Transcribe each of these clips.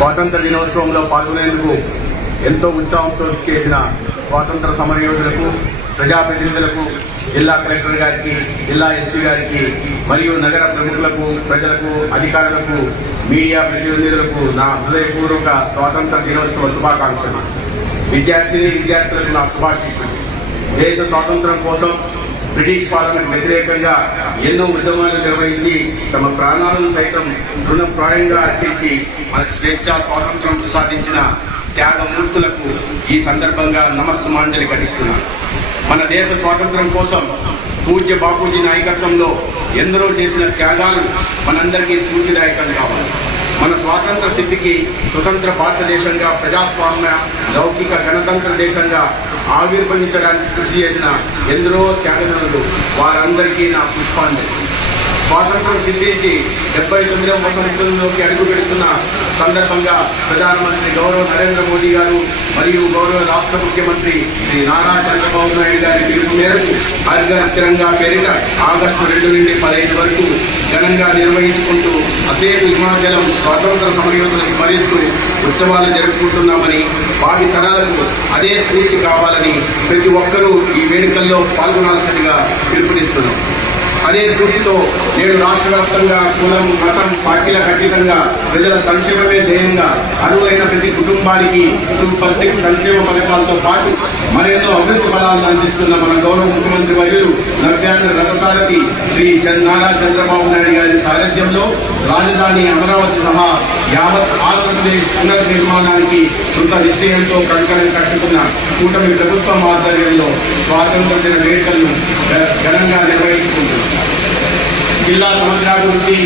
స్వాతంత్ర దినోత్సవంలో పాల్గొనేందుకు ఎంతో ఉత్సాహంతో చేసిన స్వాతంత్ర సమరయోధులకు ప్రజాప్రతినిధులకు జిల్లా కలెక్టర్ గారికి జిల్లా ఎస్పీ గారికి మరియు నగర ప్రముఖులకు ప్రజలకు అధికారులకు మీడియా ప్రతినిధులకు నా హృదయపూర్వక స్వాతంత్ర దినోత్సవ శుభాకాంక్షలు. విద్యార్థిని విద్యార్థులకు నా శుభాశీస్సులు దేశ స్వాతంత్రం కోసం బ్రిటిష్ పాలనకు వ్యతిరేకంగా ఎన్నో ఉద్యమాలు నిర్వహించి తమ ప్రాణాలను సైతం తృణప్రాయంగా అర్పించి మనకు స్వేచ్ఛ స్వాతంత్రం సాధించిన త్యాగమూర్తులకు ఈ సందర్భంగా నమస్సుమాంజలి ఘటిస్తున్నాను. మన దేశ స్వాతంత్రం కోసం పూజ్య బాపూజీ నాయకత్వంలో ఎందరో చేసిన త్యాగాలు మనందరికీ స్ఫూర్తిదాయకం కావాలి. మన స్వాతంత్ర సిద్ధికి స్వతంత్ర భారతదేశంగా ప్రజాస్వామ్య లౌకిక గణతంత్ర దేశంగా ఆవిర్భవించడానికి కృషి చేసిన ఎందరో త్యాగదనులు వారందరికీ నా పుష్పాంజలి. స్వాతంత్రం సిద్ధించి డెబ్బై తొమ్మిదవ సంవత్సరంలోకి అడుగు పెడుతున్న సందర్భంగా ప్రధానమంత్రి గౌరవ నరేంద్ర మోదీ గారు మరియు గౌరవ రాష్ట్ర ముఖ్యమంత్రి శ్రీ నారా చంద్రబాబు నాయుడు గారి పిలుపు మేరకు హర్ఘర్ తిరంగా పేరిట ఆగస్టు రెండు నుండి పదహైదు వరకు ఘనంగా నిర్వహించుకుంటూ అసేపు హిమాచలం స్వాతంత్ర సమరయోధులను స్మరిస్తూ ఉత్సవాలు జరుపుకుంటున్నామని వాటి తరాలకు అదే స్ఫూర్తి కావాలని ప్రతి ఒక్కరూ ఈ వేడుకల్లో పాల్గొనాల్సిందిగా పిలుపునిస్తున్నాం. అదే స్ఫూర్తితో నేడు రాష్ట్ర వ్యాప్తంగా కులం మతం పార్టీల ఖచ్చితంగా ప్రజల సంక్షేమమే ధ్యేయంగా అరువైన ప్రతి కుటుంబానికి సూపర్ సిక్స్ సంక్షేమ పథకాలతో పాటు మరెన్నో అభివృద్ధి ఫలాలను అందిస్తున్న మన గౌరవ ముఖ్యమంత్రి వర్యులు నవ్యాంధ్ర రథసారథి శ్రీ నారా చంద్రబాబు నాయుడు గారి సారథ్యంలో రాజధాని అమరావతి సహా యావత్ ఆంధ్రప్రదేశ్ పునర్నిర్మాణానికి కృత నిశ్చయంతో కంకణం కట్టుకున్న కూటమి ప్రభుత్వం ఆధ్వర్యంలో స్వాతంత్ర దిన వేడుకలను ఘనంగా నిర్వహించుకుంటున్నాం. జిల్లా సమగ్రాభివృద్ధి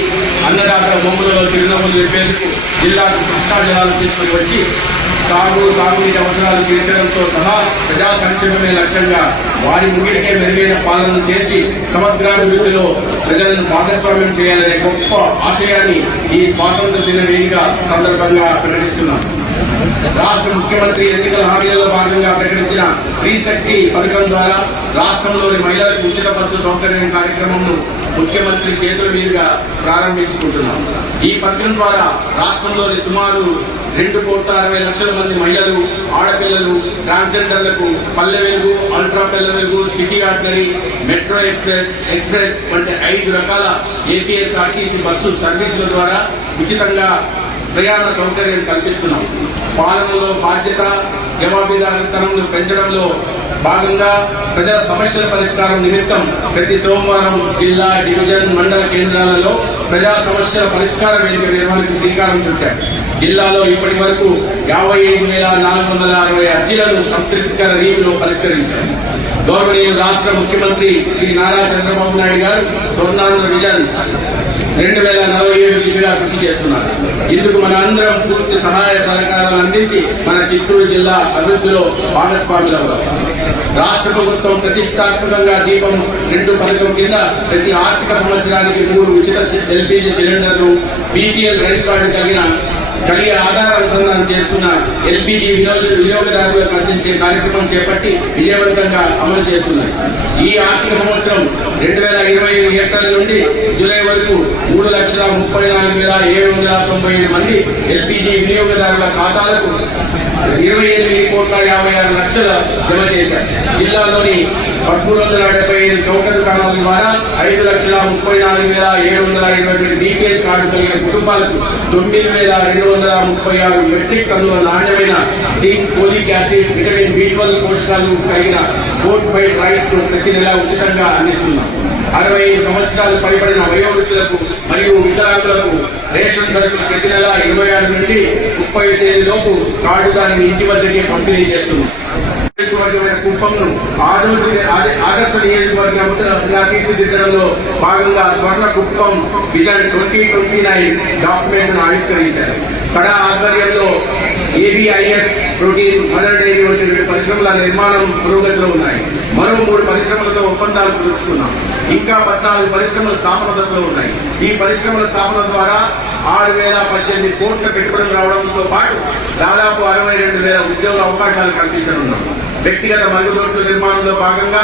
అన్నదాతల బొమ్మలలో చిరునవ్వులు చెప్పేందుకు జిల్లాకు కృష్ణా జలాలు తీసుకుని వచ్చి సాగు సాగునీటి అవసరాలు తీర్చడంతో సహా ప్రజా సంక్షేమమే లక్ష్యంగా వారి ముగిడికే మెరుగైన పాలన చేసి సమగ్రాభివృద్ధిలో ప్రజలను భాగస్వామ్యం చేయాలనే గొప్ప ఆశయాన్ని ఈ స్వాతంత్ర దిన వేదిక సందర్భంగా ప్రకటిస్తున్నాం. రాష్ట్ర ముఖ్యమంత్రి ఎన్నికల హామీలలో భాగంగా ప్రకటించిన శ్రీశక్తి పథకం ద్వారా రాష్ట్రంలోని మహిళలకు ఉచిత బస్సు సౌకర్యం కార్యక్రమంను ముఖ్యమంత్రి చేతుల మీదుగా ప్రారంభించుకుంటున్నాం. ఈ పథకం ద్వారా రాష్ట్రంలోని సుమారు రెండు కోట్ల అరవై లక్షల మంది మహిళలు ఆడపిల్లలు ట్రాన్స్జెండర్లకు పల్లె Velugu ultra Palle Velugu city ordinary metro express express వంటి ఐదు రకాల ఏపీఎస్ఆర్టీసీ బస్సు సర్వీసుల ద్వారా ఉచితంగా ప్రయాణ సౌకర్యం కల్పిస్తున్నాం. పాలనలో బాధ్యత జవాబుదారీతనంను పెంచడంలో భాగంగా ప్రజా సమస్యల పరిష్కారం నిమిత్తం ప్రతి సోమవారం జిల్లా డివిజన్ మండల కేంద్రాలలో ప్రజా సమస్యల పరిష్కార వేదిక నిర్వహణకు శ్రీకారం చుట్టారు జిల్లాలో ఇప్పటి వరకు యాభై ఐదు వేల నాలుగు వందల అరవై అర్జీలను సంతృప్తికర రీతిలో పరిష్కరించారు గౌరవనీయులు రాష్ట్ర ముఖ్యమంత్రి శ్రీ నారా చంద్రబాబు నాయుడు గారు స్వర్ణాంధ్ర విజన్ రెండు వేల నలభై ఏడు దిశగా కృషి చేస్తున్నారు. ఇందుకు మన అందరం పూర్తి సహాయ సహకారాలు అందించి మన చిత్తూరు జిల్లా అభివృద్ధిలో భాగస్వాములవుతాం రాష్ట్ర ప్రభుత్వం ప్రతిష్టాత్మకంగా దీపం రెండు పథకం కింద ప్రతి ఆర్థిక సంవత్సరానికి మూడు ఉచిత ఎల్పీజీ సిలిండర్లు బీపీఎల్ రైస్ కార్డు కలిగిన కలిగే ఆధార అనుసంధానం చేసుకున్న ఎల్పిజి వినియోగ వినియోగదారులకు అందించే కార్యక్రమం చేపట్టి విజయవంతంగా అమలు చేస్తున్నారు. ఈ ఆర్థిక సంవత్సరం రెండు వేల ఇరవై ఐదు ఏప్రిల్ నుండి జూలై వరకు మూడు లక్షల ముప్పై నాలుగు వేల ఏడు వందల తొంభై ఏడు మంది ఎల్పిజి వినియోగదారుల ఖాతాలకు ఇరవై ఎనిమిది కోట్ల యాభై ఆరు లక్షల జమ చేశారు. జిల్లాలోని పదమూడు వందల డెబ్బై ఐదు చౌక దుకాణాల ద్వారా ఐదు లక్షల ముప్పై నాలుగు వేల ఏడు వందల ఇరవై రెండు బీపీఎల్ కార్డు కలిగిన కుటుంబాలకు తొమ్మిది వేల రెండు వందల ముప్పై ఆరు మెట్రిక్ టన్నుల నాణ్యమైన zinc folic acid vitamin B twelve పోషకాలు కలిగిన ఫోర్ ఫైవ్ రైస్ను ప్రతి నెల ఉచితంగా అందిస్తున్నాం. అరవై ఐదు సంవత్సరాలు పైబడిన వయోవృద్ధులకు మరియు వికలాంగులకు రేషన్ సరుకులు ప్రతి నెల ఇరవై ఆరు నుండి ముప్పై తేదీ లోపు కార్డు దానిని ఇంటి వద్దకే పంపిణీ చేస్తున్నాం. నియోజకవర్గమైన కుప్పంను ఆదర్శ ఆదర్శ నియోజకవర్గంగా తీర్చిదిద్దడంలో భాగంగా Swarna Kuppam vision twenty twenty nine document ఆవిష్కరించారు. కడ ఆధ్వర్యంలో ఏబిఐఎస్ ప్రోటీన్ మదర్ డైరీ వంటి రెండు పరిశ్రమల నిర్మాణం పురోగతిలో ఉన్నాయి. మరో మూడు పరిశ్రమలతో ఒప్పందాలు కుదుర్చుకున్నాం. ఇంకా పద్నాలుగు పరిశ్రమలు స్థాపన దశలో ఉన్నాయి. ఈ పరిశ్రమల స్థాపన ద్వారా ఆరు వేల పద్దెనిమిది కోట్ల పెట్టుబడులు రావడంతో పాటు దాదాపు అరవై రెండు వేల ఉద్యోగ అవకాశాలు కల్పించనున్నాం. వ్యక్తిగత మరుగుదొడ్ల నిర్మాణంలో భాగంగా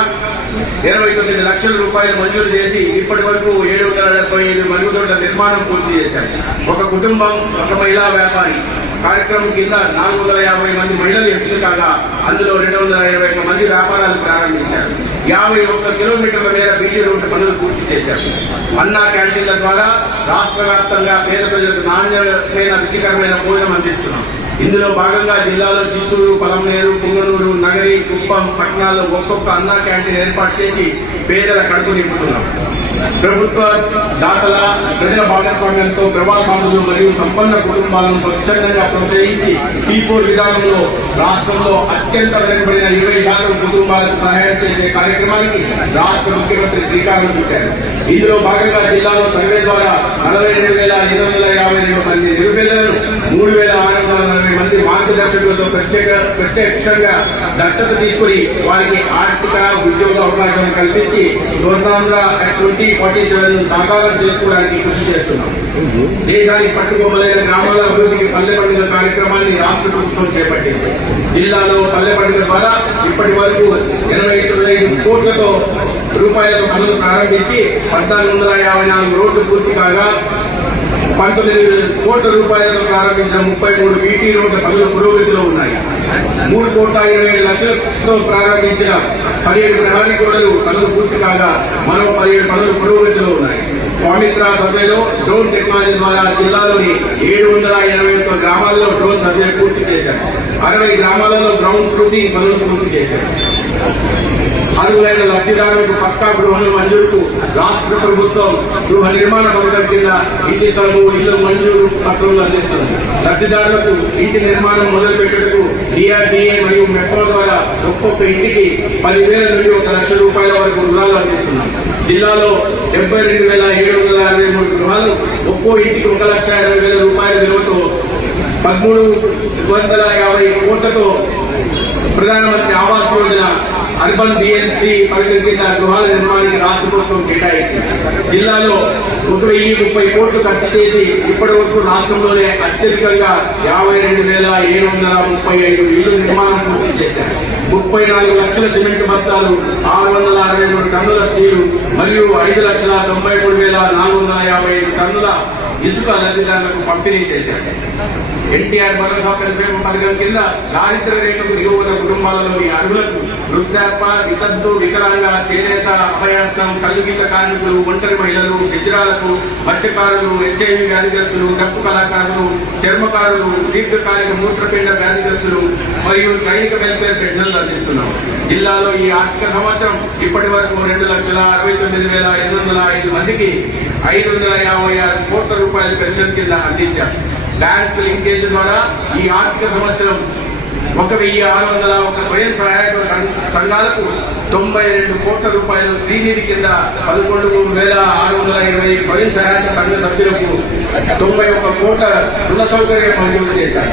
ఇరవై తొమ్మిది లక్షల రూపాయలు మంజూరు చేసి ఇప్పటి వరకు ఏడు వందల డెబ్బై ఐదు మరుగుదొడ్ల నిర్మాణం పూర్తి చేశారు. ఒక కుటుంబం ఒక మహిళా వ్యాపారి. కార్యక్రమం కింద నాలుగు వందల యాభై మంది మహిళలు ఎంపిక కాగా అందులో రెండు వందల ఇరవై ఒక మంది వ్యాపారాలు ప్రారంభించారు. యాభై ఒక్క కిలోమీటర్ల మేర బీటీ రోడ్డు పనులు పూర్తి చేశారు. అన్నా క్యాంటీన్ల ద్వారా రాష్ట్ర వ్యాప్తంగా పేద ప్రజలకు నాణ్యమైన రుచికరమైన భోజనం అందిస్తున్నాం. ఇందులో భాగంగా జిల్లాలో చిత్తూరు పలమనేరు పుంగనూరు నగరి కుప్పం పట్టణాల్లో ఒక్కొక్క అన్నా క్యాంటీన్ ఏర్పాటు చేసి పేదల కడుపు నింపుతున్నాం. ప్రభుత్వ దాతల ప్రజల భాగస్వామ్యంతో ప్రవాసాములు మరియు సంపన్న కుటుంబాలను స్వచ్ఛందంగా ప్రోత్సహించి పీ ఫోర్ విధానంలో రాష్ట్రంలో అత్యంత వెనుకబడిన ఇరవై శాతం కుటుంబాలకు సహాయం చేసే కార్యక్రమానికి రాష్ట్ర ముఖ్యమంత్రి శ్రీకారం చుట్టారు. ఇందులో భాగంగా జిల్లాలో సర్వే ద్వారా నలభై రెండు వేల ఐదు వందల యాభై రెండు మంది నిరుపేదలను మూడు వేల ఆరు వందల నలభై మంది మార్గదర్శకులతో ప్రత్యేక ప్రత్యక్షంగా దత్తత తీసుకుని వారికి ఆర్థిక ఉద్యోగ అవకాశం కల్పించి స్వర్ణాంధ్ర ట్వంటీ ఫార్టీ సాకారం చేసుకోవడానికి కృషి చేస్తున్నాం. దేశానికి పట్టుకోమలైన గ్రామాల అభివృద్ధికి పల్లె పండుగ కార్యక్రమాన్ని రాష్ట్ర ప్రభుత్వం చేపట్టింది. జిల్లాలో పల్లె పండుగ ద్వారా ఇప్పటి వరకు ఇరవై ఐదు కోట్లతో రూపాయల పనులు ప్రారంభించి పద్నాలుగు వందల యాభై నాలుగు రోడ్లు పూర్తి కాగా పంతొమ్మిది కోట్ల రూపాయలతో ప్రారంభించిన ముప్పై మూడు బీటీ రోడ్ల పనులు పురోగతిలో ఉన్నాయి మూడు కోట్ల ఇరవై ఏడు లక్షలతో ప్రారంభించిన పదిహేడు ప్రధాని గోడలు పనులు పూర్తి కాగా మరో పదిహేడు పనులు పురోగతిలో ఉన్నాయి స్వామిత్ర సర్వేలో డ్రోన్ టెక్నాలజీ ద్వారా జిల్లాలోని ఏడు వందల ఇరవై ఒక్క గ్రామాల్లో డ్రోన్ సర్వే పూర్తి చేశాం అరవై గ్రామాలలో గ్రౌండ్ ట్రూటింగ్ పనులు పూర్తి చేశాం అర్హులైన లబ్ధిదారులకు పక్కా గృహాల మంజూరుకు రాష్ట్ర ప్రభుత్వం గృహ నిర్మాణ పథకం కింద ఇంటి స్థలము ఇల్లు మంజూరు పత్రాలు అందిస్తుంది. లబ్ధిదారులకు ఇంటి నిర్మాణం మొదలుపెట్టేందుకు డిఆర్డీఏ మరియు మెట్రో ద్వారా ఒక్కొక్క ఇంటికి పదివేల నుండి ఒక లక్ష రూపాయల వరకు రుణాలు అందిస్తున్నాం. జిల్లాలో డెబ్బై రెండు వేల ఏడు వందల అరవై మూడు గృహాలు ఒక్కో ఇంటికి ఒక లక్ష ఇరవై వేల రూపాయల విలువతో పదమూడు వందల యాభై కోట్లతో ప్రధానమంత్రి ఆవాస్ యోజన అర్బన్ బిఎల్సి పరిధి కింద గృహాల నిర్మాణానికి రాష్ట్ర ప్రభుత్వం కేటాయించింది. జిల్లాలో ఒక వెయ్యి ముప్పై కోట్లు ఖర్చు చేసి ఇప్పటి వరకు రాష్ట్రంలోనే అత్యధికంగా యాభై రెండు వేల ఏడు వందల ముప్పై ఐదు ఇళ్ళు నిర్మాణం పూర్తి చేశారు. ముప్పై నాలుగు లక్షల సిమెంట్ బస్తాలు ఆరు వందల అరవై మూడు టన్నుల స్టీలు మరియు ఐదు లక్షల తొంభై మూడు వేల నాలుగు వందల యాభై ఐదు టన్నుల ఇసుక లబ్ధిదారులకు పంపిణీ చేశారు. ఎన్టీఆర్ భరోసా పరిశ్రమ పథకం కింద దారిద్ర రేఖకు దిగువన కుటుంబాలలోని అర్హులకు వృద్ధాప్య వితంతు వికలాంగ చేనేత అభయాస్తం కలుగీత కార్మికులు ఒంటరి మహిళలు గిజరాలకు మత్స్యకారులు హెచ్ఐవి వ్యాధిగ్రస్తులు డప్పు కళాకారులు చర్మకారులు దీర్ఘకాలిక మూత్రపిండ వ్యాధిగ్రస్తులు మరియు సైనిక వెల్ఫేర్ పెన్షన్లు అందిస్తున్నాం. జిల్లాలో ఈ ఆర్థిక సంవత్సరం ఇప్పటి వరకు రెండు లక్షల అరవై తొమ్మిది వేల ఎనిమిది వందల ఐదు మందికి ఐదు వందల యాభై ఆరు కోట్ల రూపాయల పెన్షన్ కింద అందించారు. బ్యాంక్ లింకేజ్ ద్వారా ఈ ఆర్థిక సంవత్సరం ఒక వెయ్యి ఆరు వందల ఒక స్వయం సహాయక సంఘాలకు తొంభై రెండు కోట్ల రూపాయలు శ్రీనిధి కింద పదకొండు వేల ఆరు వందల ఇరవై స్వయం సహాయక సంఘ సభ్యులకు తొంభై ఒక కోట్ల రుణ సౌకర్యం మంజూరు చేశారు.